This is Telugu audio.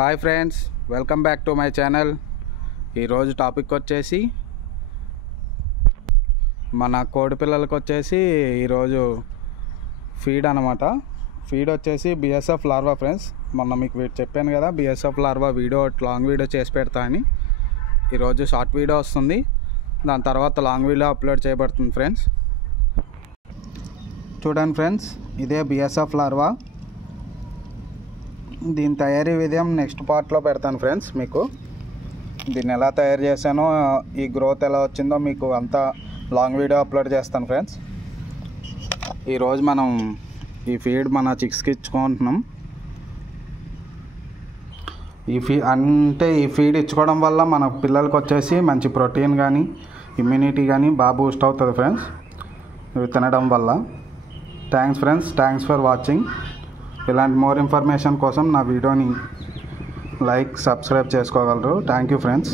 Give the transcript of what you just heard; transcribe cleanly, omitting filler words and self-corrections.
Hi friends, welcome back to my channel. ఈరోజు టాపిక్ వచ్చేసి మన కోడి పిల్లలకు వచ్చేసి ఈరోజు ఫీడ్ అనమాట. ఫీడ్ వచ్చేసి బిఎస్ఎఫ్ లార్వా ఫ్రెండ్స్. మొన్న మీకు చెప్పాను కదా, BSF larva video long video చేసి పెడతా అని. ఈరోజు షార్ట్ వీడియో వస్తుంది, దాని తర్వాత లాంగ్ వీడియో అప్లోడ్ చేయబడుతుంది ఫ్రెండ్స్. చూడండి ఫ్రెండ్స్, ఇదే బిఎస్ఎఫ్ లార్వా. దీని తయారీ విధానం నెక్స్ట్ పార్ట్లో పెడతాను ఫ్రెండ్స్. మీకు దీన్ని ఎలా తయారు చేశానో, ఈ గ్రోత్ ఎలా వచ్చిందో మీకు అంతా లాంగ్ వీడియో అప్లోడ్ చేస్తాను ఫ్రెండ్స్. ఈరోజు మనం ఈ ఫీడ్ మన చిక్స్కి ఇచ్చుకుంటున్నాం. ఈ ఫీడ్ ఇచ్చుకోవడం వల్ల మన పిల్లలకి వచ్చేసి మంచి ప్రోటీన్ కానీ ఇమ్యూనిటీ కానీ బాగా బూస్ట్ అవుతుంది ఫ్రెండ్స్ ఇవి తినడం వల్ల. Thanks friends, thanks for watching. ఇలాంటి మోర్ ఇన్ఫర్మేషన్ కోసం నా వీడియోని లైక్, సబ్స్క్రైబ్ చేసుకోగలరు. Thank you friends.